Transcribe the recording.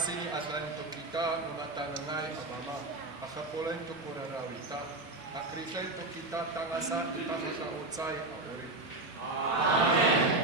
kasih asan untuk kita numatanangay abama. Akapulan untuk purarawita. Akrisay untuk kita tangasa kita sa utsay. Amen.